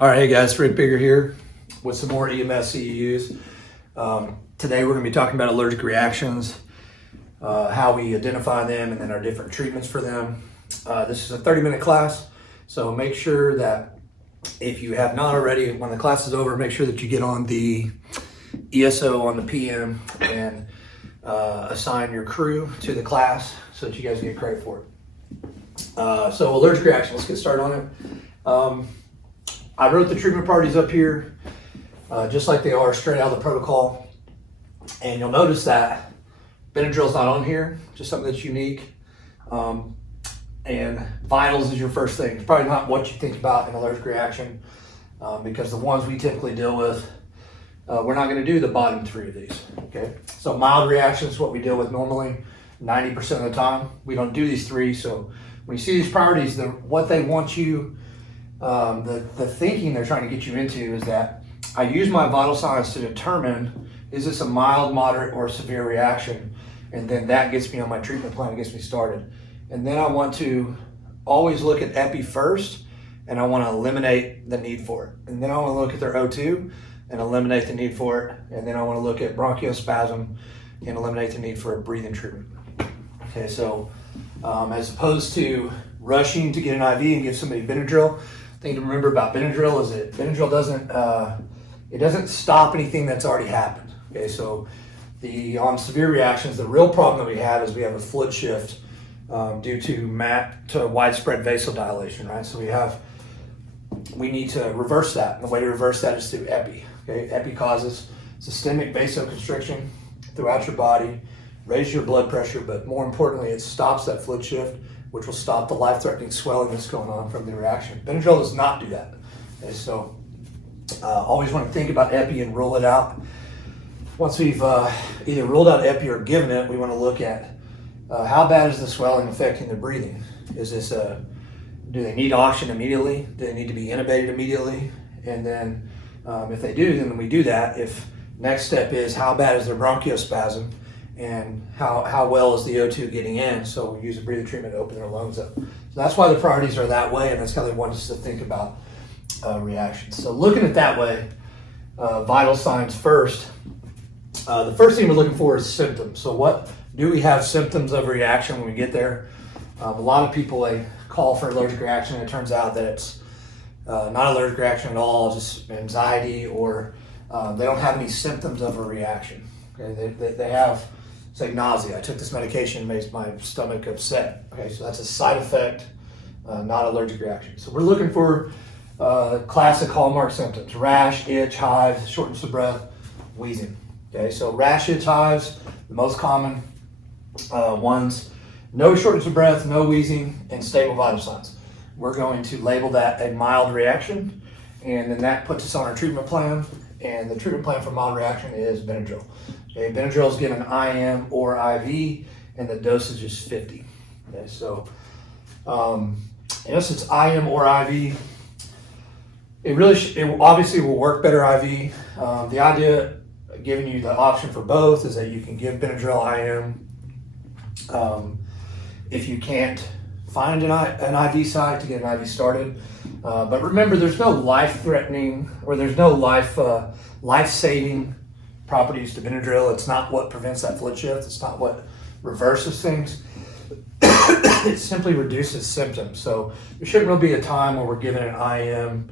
All right, hey guys, Rick Bigger here with some more EMS CEUs. Today we're going to be talking about allergic reactions, how we identify them, and then our different treatments for them. This is a 30-minute class, so make sure that if you have not already, when the class is over, make sure that you get on the ESO on the PM and assign your crew to the class so that you guys get credit for it. So allergic reaction, let's get started on it. I wrote the treatment priorities up here, just like they are straight out of the protocol. And you'll notice that Benadryl is not on here, just something that's unique. And vitals is your first thing. It's probably not what you think about an allergic reaction, because the ones we typically deal with, we're not gonna do the bottom three of these, okay? So mild reactions is what we deal with normally, 90% of the time. We don't do these three, so when you see these priorities, what they want you, the thinking they're trying to get you into is that I use my vital signs to determine, is this a mild, moderate, or severe reaction? And then that gets me on my treatment plan, gets me started. And then I want to always look at epi first, and I want to eliminate the need for it. And then I want to look at their O2 and eliminate the need for it. And then I want to look at bronchospasm and eliminate the need for a breathing treatment. Okay, so as opposed to rushing to get an IV and give somebody Benadryl, thing to remember about Benadryl is that Benadryl doesn't stop anything that's already happened. Okay, so on severe reactions, the real problem that we have is we have a fluid shift due to widespread vasodilation, right? So we need to reverse that. And the way to reverse that is through epi. Okay, epi causes systemic vasoconstriction throughout your body, raises your blood pressure, but more importantly, it stops that fluid shift, which will stop the life-threatening swelling that's going on from the reaction. Benadryl does not do that. Okay, so always want to think about epi and rule it out. Once we've either ruled out epi or given it, we want to look at how bad is the swelling affecting the breathing? Is this do they need oxygen immediately? Do they need to be intubated immediately? And then if they do, then we do that. If next step is how bad is their bronchospasm? And how well is the O2 getting in? So we use a breathing treatment to open their lungs up. So that's why the priorities are that way, and that's how they want us to think about reactions. So looking at that way, vital signs first. The first thing we're looking for is symptoms. So what do we have symptoms of reaction when we get there? A lot of people call for allergic reaction, and it turns out that it's not allergic reaction at all, just anxiety, or they don't have any symptoms of a reaction. Okay, they have, say, nausea. I took this medication, it makes my stomach upset. Okay, so that's a side effect, not allergic reaction. So we're looking for classic hallmark symptoms: rash, itch, hives, shortness of breath, wheezing. Okay, so rash, itch, hives, the most common ones. No shortness of breath, no wheezing, and stable vital signs. We're going to label that a mild reaction, and then that puts us on our treatment plan. And the treatment plan for mild reaction is Benadryl. Okay, Benadryl is given IM or IV, and the dosage is 50. Okay, so unless it's IM or IV, it obviously will work better IV. The idea of giving you the option for both is that you can give Benadryl IM if you can't find an IV site to get an IV started. But remember, there's no life-threatening or there's no life-saving properties to Benadryl. It's not what prevents that fluid shift. It's not what reverses things. It simply reduces symptoms. So there shouldn't really be a time where we're giving an IM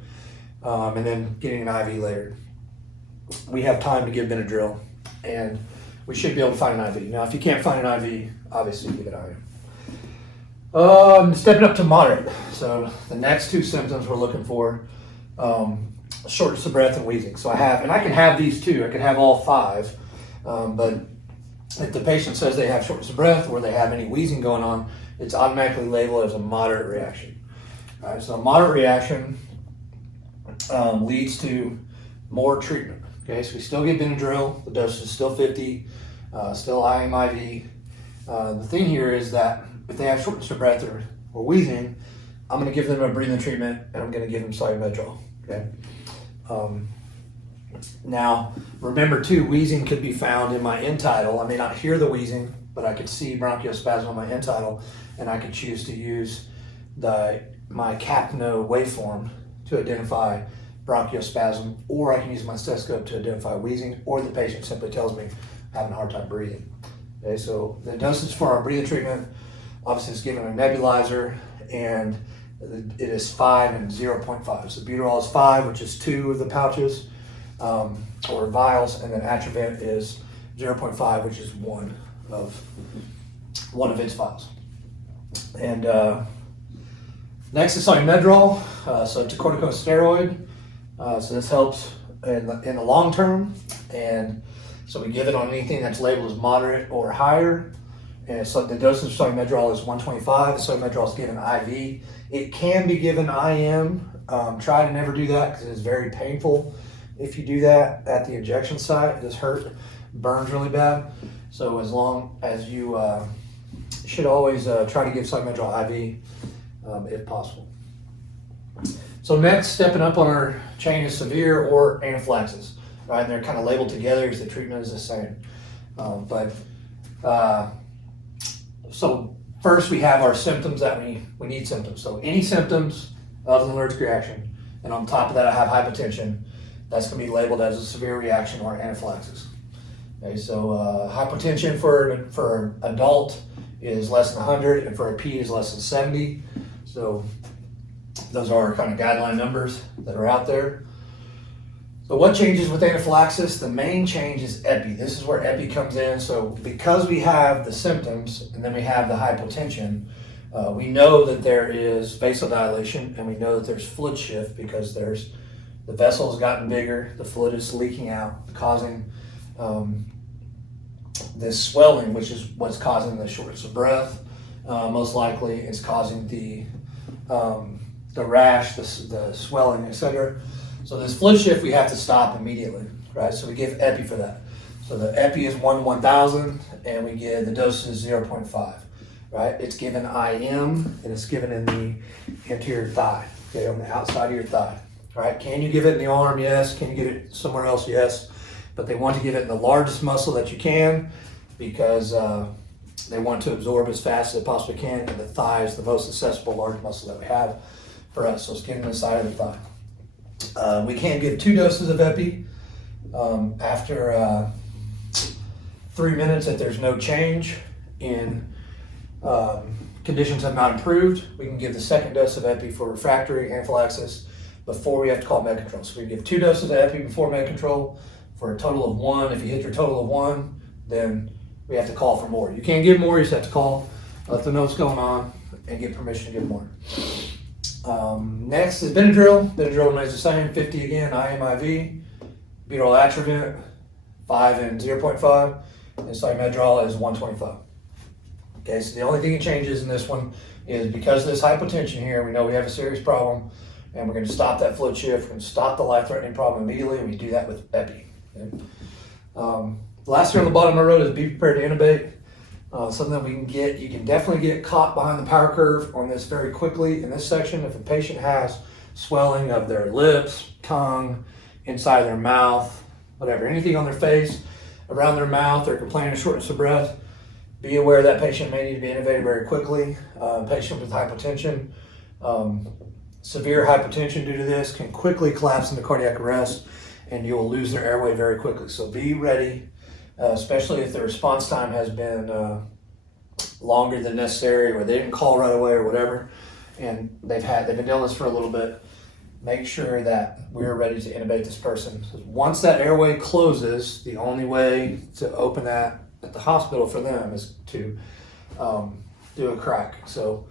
and then getting an IV later. We have time to give Benadryl, and we should be able to find an IV. Now, if you can't find an IV, obviously give it IM. Stepping up to moderate. So the next two symptoms we're looking for, shortness of breath and wheezing. So I can have these too. I can have all five, but if the patient says they have shortness of breath or they have any wheezing going on, it's automatically labeled as a moderate reaction. All right, so a moderate reaction leads to more treatment. Okay, so we still give Benadryl. The dose is still 50, still IM IV. The thing here is that if they have shortness of breath or wheezing, I'm going to give them a breathing treatment, and I'm going to give them Salbutamol. Okay. Now, remember too, wheezing could be found in my end tidal. I may not hear the wheezing, but I could see bronchospasm on my end tidal, and I could choose to use my CAPNO waveform to identify bronchospasm, or I can use my stethoscope to identify wheezing, or the patient simply tells me I'm having a hard time breathing. Okay, so the dosage for our breathing treatment, obviously it's given a nebulizer, and it is 5 and 0.5. So buterol is 5, which is 2 of the pouches or vials, and then Atrovent is 0.5, which is one of its vials. And next is Medrol. So it's a corticosteroid. So this helps in the long term, and so we give it on anything that's labeled as moderate or higher. And so the dosage of Medrol is 125. So Medrol is given IV. It can be given IM. Try to never do that because it is very painful. If you do that at the injection site, it just hurt, burns really bad. So as long as you should always try to give Medrol IV if possible. So next, stepping up on our chain is severe or anaphylaxis, right? And they're kind of labeled together because the treatment is the same. So first we have our symptoms that we need symptoms. So any symptoms of an allergic reaction, and on top of that I have hypotension, that's going to be labeled as a severe reaction or anaphylaxis. Okay, so hypotension for an adult is less than 100, and for a ped is less than 70. So those are kind of guideline numbers that are out there. So what changes with anaphylaxis? The main change is epi. This is where epi comes in. So because we have the symptoms and then we have the hypotension, we know that there is vasodilation, and we know that there's fluid shift because the vessel has gotten bigger, the fluid is leaking out, causing this swelling, which is what's causing the shortness of breath. Most likely it's causing the rash, the swelling, etc. So this fluid shift we have to stop immediately, right? So we give epi for that. So the epi is 1/1000, and we give the dose is 0.5, right? It's given IM, and it's given in the anterior thigh, okay, on the outside of your thigh, right? Can you give it in the arm? Yes. Can you give it somewhere else? Yes. But they want to give it in the largest muscle that you can because they want to absorb as fast as they possibly can, and the thigh is the most accessible large muscle that we have for us. So it's given in the side of the thigh. We can give 2 doses of epi after 3 minutes. If there's no change in conditions have not improved, we can give the second dose of epi for refractory anaphylaxis before we have to call med control. So we give 2 doses of epi before med control for a total of 1. If you hit your total of 1, then we have to call for more. You can't give more, you just have to call, let them know what's going on, and get permission to give more. Next is Benadryl. Benadryl remains the same, 50 again, IM/IV. Buterol Atrovent, 5 and 0.5. And Medrol is 125. Okay, so the only thing that changes in this one is because of this hypotension here, we know we have a serious problem, and we're going to stop that fluid shift. We're going to stop the life-threatening problem immediately, and we do that with epi. Okay? The last thing on the bottom of the road is be prepared to intubate. Something that we can get, you can definitely get caught behind the power curve on this very quickly. In this section, if a patient has swelling of their lips, tongue, inside of their mouth, whatever, anything on their face, around their mouth, they're complaining of shortness of breath, be aware that patient may need to be intubated very quickly. Patient with hypotension, severe hypotension due to this can quickly collapse into cardiac arrest, and you will lose their airway very quickly. So be ready. Especially if the response time has been longer than necessary, or they didn't call right away or whatever, and they've been dealing with this for a little bit. Make sure that we're ready to intubate this person. Once that airway closes, the only way to open that at the hospital for them is to do a crack. So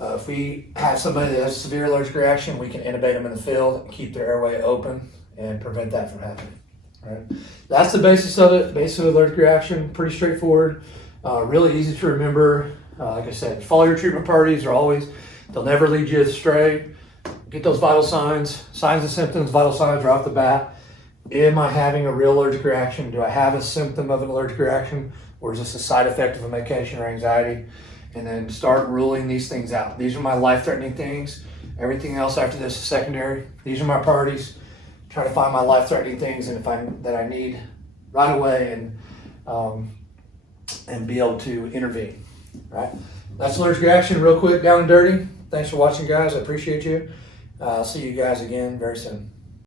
if we have somebody that has a severe allergic reaction, we can intubate them in the field and keep their airway open and prevent that from happening. Right. That's the basis of it. Basis of allergic reaction, pretty straightforward, really easy to remember. Like I said, follow your treatment priorities. They'll never lead you astray. Get those vital signs and symptoms. Vital signs right off the bat. Am I having a real allergic reaction? Do I have a symptom of an allergic reaction, or is this a side effect of a medication or anxiety? And then start ruling these things out. These are my life-threatening things. Everything else after this is secondary. These are my priorities. Try to find my life-threatening things and that I need right away, and be able to intervene. Right? That's allergic reaction, real quick, down and dirty. Thanks for watching, guys. I appreciate you. I'll see you guys again very soon.